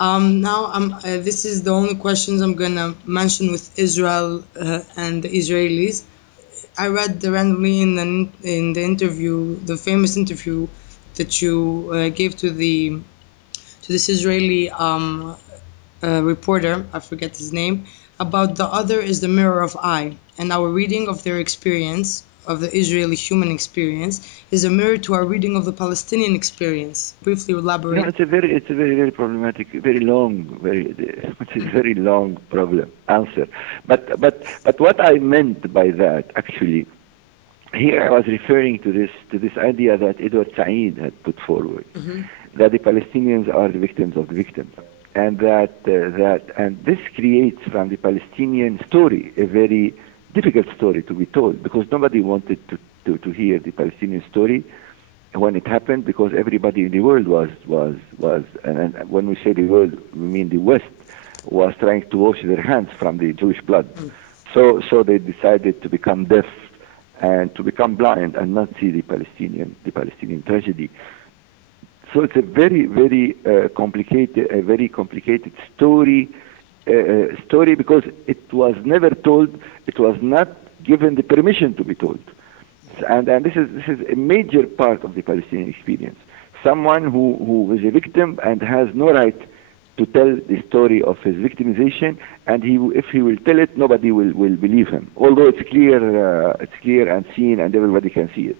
This is the only questions I'm gonna mention with Israel and the Israelis. I read randomly in the interview, the famous interview that you gave to this Israeli reporter, I forget his name, about the other is the mirror of I, and our reading of their experience, of the Israeli human experience, is a mirror to our reading of the Palestinian experience. Briefly elaborate. It's a very problematic, very long, it is very long problem answer. But what I meant by that actually, here I was referring to this idea that Edward Said had put forward, that the Palestinians are the victims of the victims, and and this creates from the Palestinian story a very difficult story to be told, because nobody wanted to hear the Palestinian story when it happened, because everybody in the world was and when we say the world, we mean the West, was trying to wash their hands from the Jewish blood. So they decided to become deaf and to become blind and not see the Palestinian tragedy. So it's a very complicated story because it was never told. It was not given the permission to be told, and this is a major part of the Palestinian experience. Someone who is a victim and has no right to tell the story of his victimization, and if he will tell it, nobody will believe him, although it's clear and seen, and everybody can see it.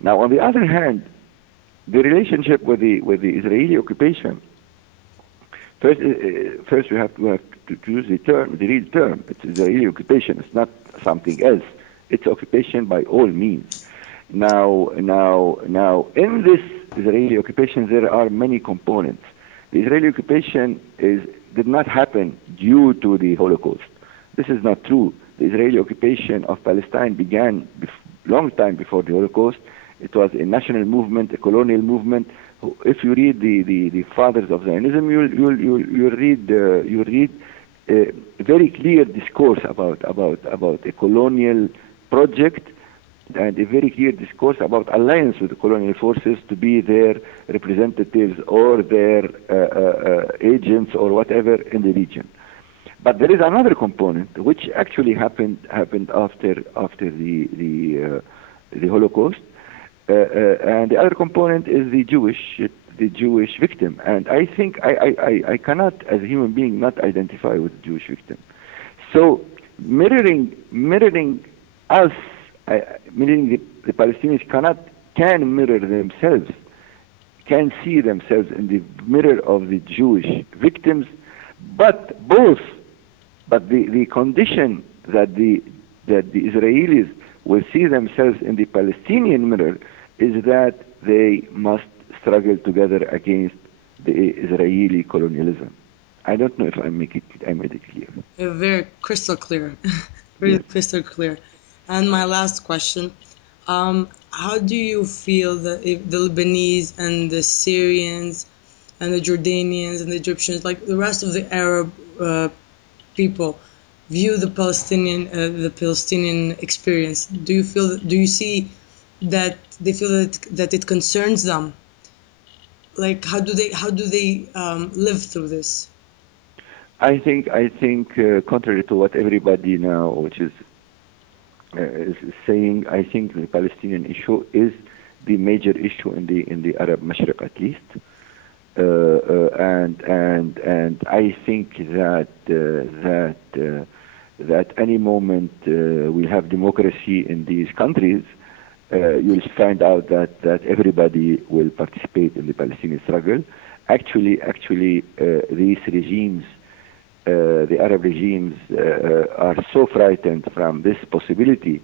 Now, on the other hand, the relationship with the Israeli occupation. First, we have to use the real term. It's Israeli occupation. It's not something else. It's occupation by all means. Now, in this Israeli occupation, there are many components. The Israeli occupation did not happen due to the Holocaust. This is not true. The Israeli occupation of Palestine began long time before the Holocaust. It was a national movement, a colonial movement. If you read the fathers of Zionism, you'll read a very clear discourse about a colonial project, and a very clear discourse about alliance with the colonial forces to be their representatives or their agents or whatever in the region. But there is another component which actually happened after the Holocaust, and the other component is the Jewish victim. And I think I cannot, as a human being, not identify with the Jewish victim. So mirroring us. Meaning the Palestinians can mirror themselves, can see themselves in the mirror of the Jewish victims, but the condition that the Israelis will see themselves in the Palestinian mirror is that they must struggle together against the Israeli colonialism. I don't know if I made it clear. Very crystal clear. Very crystal clear. And my last question, how do you feel that if the Lebanese and the Syrians and the Jordanians and the Egyptians, like the rest of the Arab people, view the Palestinian experience? Do you see that they feel that it concerns them? Like how do they live through this? I think contrary to what everybody now, which is saying, I think the Palestinian issue is the major issue in the Arab Mashriq, at least, and I think that any moment we have democracy in these countries, you'll find out that everybody will participate in the Palestinian struggle. Actually, these regimes. The Arab regimes are so frightened from this possibility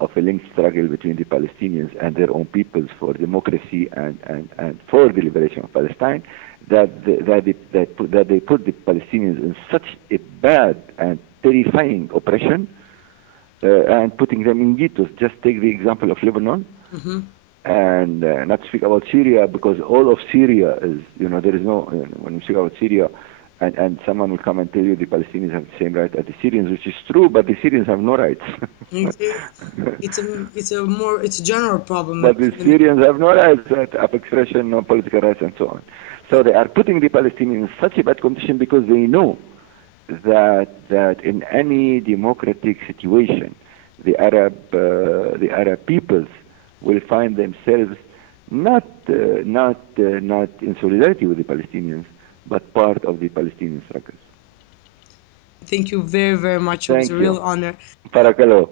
of a linked struggle between the Palestinians and their own peoples for democracy and for the liberation of Palestine that they put the Palestinians in such a bad and terrifying oppression and putting them in ghettos. Just take the example of Lebanon. And not speak about Syria, because all of Syria is, there is no, when we speak about Syria, and someone will come and tell you the Palestinians have the same right as the Syrians, which is true, but the Syrians have no rights. It's a general problem. But the Syrians have no rights of expression, no political rights, and so on. So they are putting the Palestinians in such a bad condition because they know that in any democratic situation, the Arab peoples will find themselves not in solidarity with the Palestinians, but part of the Palestinian struggle. Thank you very, very much. It was a Thank real you. honor. Barakallah.